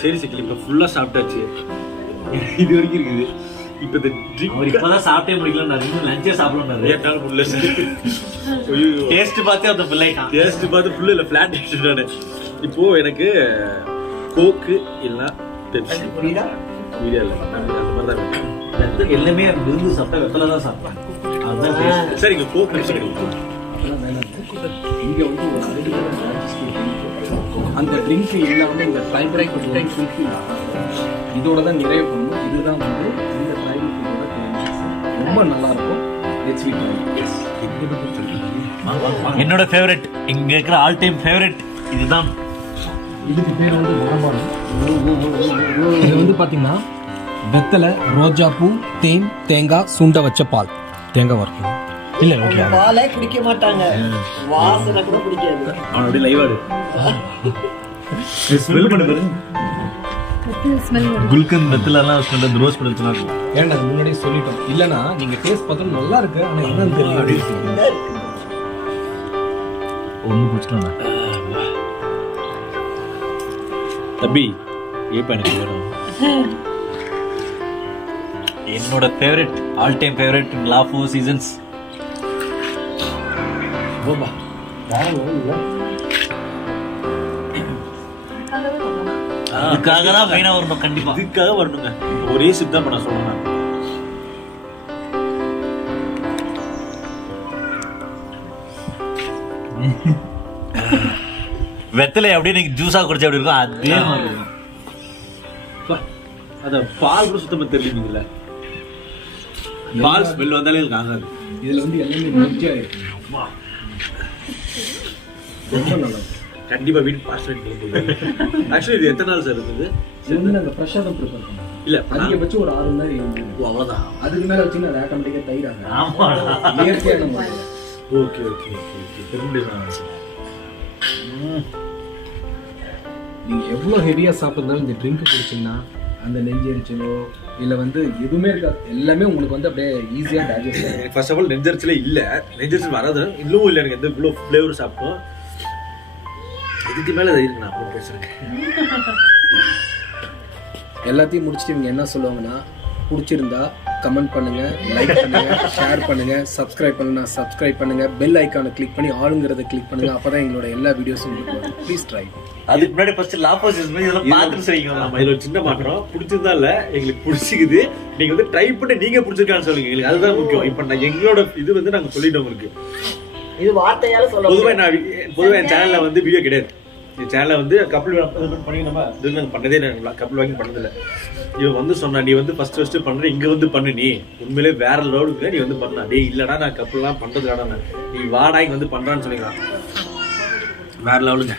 சரி சைக்கிள் இப்போ ஃபுல்லாக சாப்பிட்டாச்சு. இது வரைக்கும் இருக்குது. இப்போ இந்த ட்ரிங்க் அவர் இப்போதான் சாப்பிட்டே முடியல. நான் இன்னும் லஞ்சே சாப்பிடணும். என்னால் முடியல சார். டேஸ்ட் பார்த்தே அந்த பிள்ளை டேஸ்ட் பார்த்து ஃபுல்லு இல்லை ஃப்ளாட் அடிச்சுட்டானே. இப்போ எனக்கு கோக்கு இல்லைன்னா பெப்சி புரியுதா? மீடியா இல்லை அந்த மாதிரி தான் வேணும். எல்லாமே விருந்து சாப்பிட்டா வெத்தலை தான் சாப்பிட்டேன். அதுதான் taste. சரி இங்கே கோக் பெப்சி கிடைக்கும். இங்க வந்து ஒரு ரெகுலர் அந்த ட்ரிங்க் இல்லாம இந்த ட்ரை பிரேக் இதோட தான் நிறைய பண்ணும். இதுதான் வந்து இந்த ட்ரை ரொம்ப நல்லா இருக்கும். Let's we try. என்னோட ஃபேவரட், இங்க இருக்கிற ஆல் டைம் ஃபேவரட் இதுதான். இதுக்கு பேர் வந்து வடமாடம். இது வந்து பாத்தீங்கன்னா வெத்தலை, ரோஜாப்பூ, தேன், தேங்காய், சுண்ட வச்ச பால். தேங்காய் வறுக்கும் இல்ல ஓகே. பாலே குடிக்க மாட்டாங்க, வாசனை கூட பிடிக்காது. அவன் அப்படியே லைவாடு ஸ்மெல் பண்ணி பாரு. குல்கந்த் வெத்தலாம் ஸ்மெல் ரோஸ் பண்ணி வச்சுனா ஏன்டா முன்னாடியே சொல்லிட்டோம். இல்லனா நீங்க டேஸ்ட் பார்த்தா நல்லா இருக்கு, ஆனா என்னன்னு தெரியல. ஒன்னு குடிச்சலாம் தம்பி. ஏ பண்ணி வரும். என்னோட ஃபேவரட், ஆல் டைம் ஃபேவரட் லா 4 சீசன்ஸ். போபா அதுக்காக தான் மெயினா வரணும். கண்டிப்பா இதுக்காக வரணுங்க. ஒரே சிப் தான் பண்ண சொல்லணும். வெத்தலை அப்படியே நீங்க ஜூஸா குடிச்சா அப்படி இருக்கும். அதே மாதிரி இருக்கும். அத பால் கூட சுத்தமா தெரியலீங்கல்ல. பால் ஸ்மெல் வந்தாலே எனக்கு ஆகாது. இதுல வந்து எல்லாமே மிர்ச்சியா இருக்கு. ரொம்ப நல்லா இருக்கு. கண்டிப்பா வீட்டு பாஸ்ட் பண்ணுங்க. ஆக்சுவலி இது எத்தனை நாள் சார் இருக்குது? இது வந்து நாங்க ஃப்ரெஷ்ஷா தான் ப்ரிப்பேர் பண்ணுவோம். இல்ல அதிகபட்சம் ஒரு 6 மணி நேரம். அவ்வளவுதான். அதுக்கு மேல வச்சுன்னா அது ஆட்டோமேட்டிக்கா தயிர் ஆகும். ஆமா, இயற்கையான முறை. Okay okay okay okay. திரும்ப நீங்க எவ்வளவு ஹெவியா சாப்பிட்டாலும் இந்த ட்ரிங்க் குடிச்சீங்கன்னா அந்த நெஞ்சு எரிச்சலோ இல்ல வந்து எதுவுமே இருக்காது. எல்லாமே உங்களுக்கு வந்து அப்படியே ஈஸியா டைஜஸ்ட் ஆகும். ஃபர்ஸ்ட் ஆஃப் ஆல் நெஞ்சரிச்சலே இல்ல. நெஞ்சரிச்சல் வராது. இன்னும் இல்லை எனக்கு எந்த இவ்வளோ ஃப்ளேவர் சாப்பிட்டோம். இதுக்கு மேல இருக்கு. நான் அப்புறம் பேசுறேன். எல்லாத்தையும் முடிச்சுட்டு இவங்க என்ன சொல்லுவாங்கன்னா, பிடிச்சிருந்தா கமெண்ட் பண்ணுங்க, லைக் பண்ணுங்க, ஷேர் பண்ணுங்க, சப்ஸ்கிரைப் பண்ணுங்க, சப்ஸ்கிரைப் பண்ணுங்க, பெல் ஐக்கானை கிளிக் பண்ணி ஆளுங்கிறத கிளிக் பண்ணுங்க. அப்பதான் எங்களோட எல்லா வீடியோஸும் உங்களுக்கு வரும். Please try. அதுக்கு முன்னாடி ஃபர்ஸ்ட் லா 4 சீசன் இதெல்லாம் பார்த்துட்டு செய்யுங்க. நம்ம இதுல ஒரு சின்ன மாற்றம். பிடிச்சிருந்தா இல்ல, எங்களுக்கு பிடிச்சிக்குது. நீங்க வந்து ட்ரை பண்ணி நீங்க பிடிச்சிருக்கான்னு சொல்லுங்க. எங்களுக்கு அதுதான் முக்கியம். இப்ப நான் எங்களோட இது வந்து நாங்க சொல்லிட்டோம் உங்களுக்கு. இது வார்த்தையால சொல்ல பொதுவா என் சேனல்ல வந்து வீடியோ கிடையாது. இந்த சேனல்ல வந்து கப்பல் பண்ணி நம்ம இது நாங்கள் பண்ணதே இல்லை. கப்பல் வாங்கி பண்ணதில்லை. இவன் வந்து சொன்னா, நீ வந்து ஃபர்ஸ்ட் பண்ற இங்க வந்து பண்ணு, நீ உண்மையிலே வேற லெவலுக்கு நீ வந்து பண்ணா. டே இல்லடா நான் கப்பல்லாம் பண்றது வேணாம், நீ வாடா இங்க வந்து பண்றான்னு சொல்லிக்கலாம். வேற லெவலுங்க.